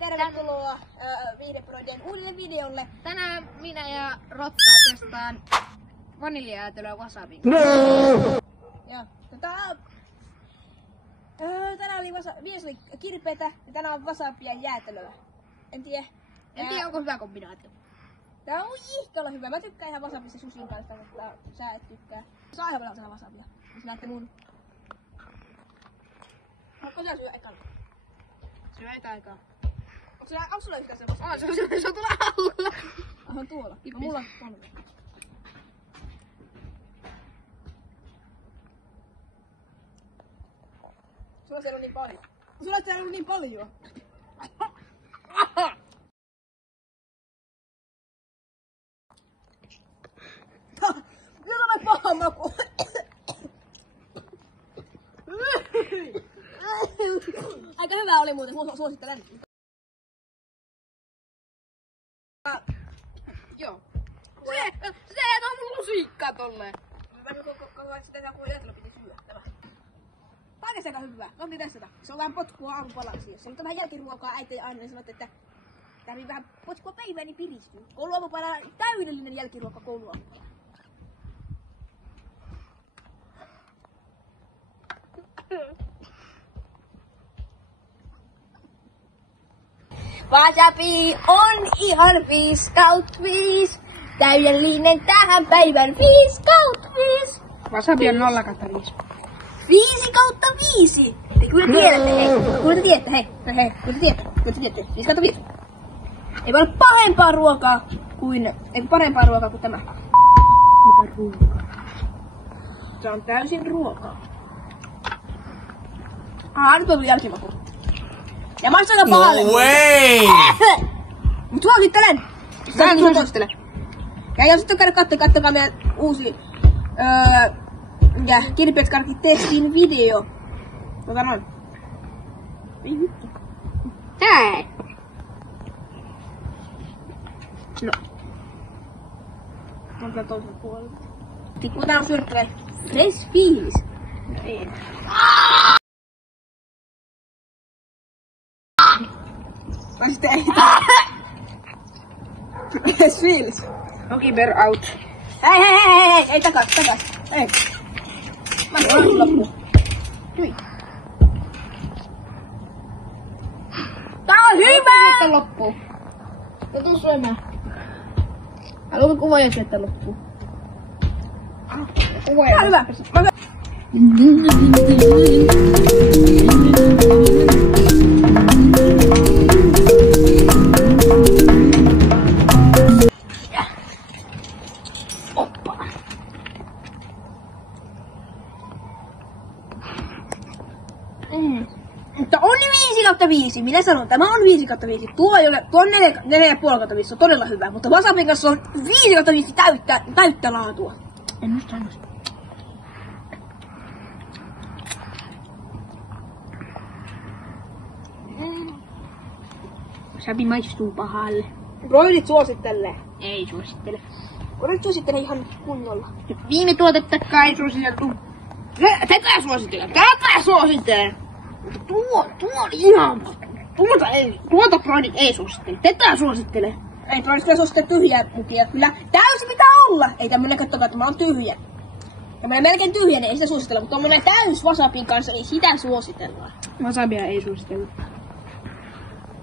Hei, tervetuloa Viihdeproiden uudelle videolle. Tänään minä ja Rotta testaan vaniljajäätelöä wasabin. Joo, tänään oli viisi kirpeitä ja tänään on wasabia jäätelöä. En tiedä Onko hyvä kombinaatio. Tää on ihkalla hyvä. Mä tykkään ihan wasabista susin kanssa, mutta sä et tykkää. Saa ihan vähän wasabia. Jos näette mun. Onko sä syö ekalla? Syö aikaa. Onko sulla yhtään semmoista? Se on tuolla alla. Aha, tuolla. No, mulla on tuolla. Sulla siellä on niin paljon. Sulla siellä on niin paljon. Kyllä on paha maku. Aika hyvä oli muuten, suosittelen. Joo. Se on lusikka tolleen. Mä nyt koko ajan sitä kun jäätelö piti syödä. Paikassa aika hyvä. No niin testata. Se on vähän potkua aamupalaksi. Jos on vähän jälkiruokaa, äiti ei aina sanoo, että tarvii vähän potkua päivää, niin piristyy. Kouluaamupala on täydellinen jälkiruoka kouluaamupala. Wasabi on ihan 5/5. Täydellinen tähän päivän 5/5. Wasabi on 0/5. 5/5. Kyllä tiedätte, hei. Kyllä tiedätte, hei. Kyllä tiedätte. 5/5. Ei voi olla parempaa ruokaa kuin tämä. Mitä ruokaa? Se on täysin ruokaa. Nyt on jälkimaku. Ja mä aika pahalle. No way! Mut suosittelen! Suosittelen. Ja jos et oo käynyt kattokaa meidän uusi Kirpeät Karkit testin video. Noin. Ei vittu. Tää! No. Mä oon toisella puolella. Kun tää on syöttävä fresh fiilis. No ei. Vai sitten ei. Fresh fiilis. Okei, bear out. Ei takas. Ei. Mä oon loppuun. Tui. Tää on hyvä! Sitten loppuu. Ja tuu syömään. Haluatko kuvaa sieltä loppuu? Tää on hyvä. Mutta on 5/5. Minä sanon, tämä on 5/5. Tuo on 4,5/5. Se on todella hyvä. Mutta wasabin kanssa on 5/5 täyttä laatua. En musta annos. Wasabi maistuu pahalle. Broidit suosittelee. Ei suosittele. Broidit suosittelee ihan kunnolla. Viime tuotetta kai suositeltu. Tätä suosittelen. Tuo on ihan. Tuota broidit ei suosittele. Tätä suosittele. Ei broidit suosittele tyhjää mutia. Kyllä täysi pitää olla. Ei tämmönen katsokaa, että mä oon tyhjä. Ja mä olen melkein tyhjä, niin ei sitä suositella. Mutta tommonen täys wasabin kanssa, niin sitä suositellaan. Wasabia ei suositella.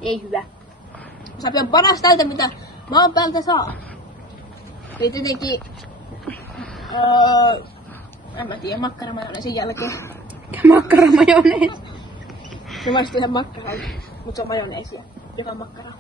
Ei hyvä. Wasabi on paras täytä, mitä maan päältä saa. Eli tietenkin en mä tiedä, makkaramajoneesin jälkeen. Makkaramajoneesi. Se maistuu ihan makkaralta, mutta se on majoneesia, joka on makkara.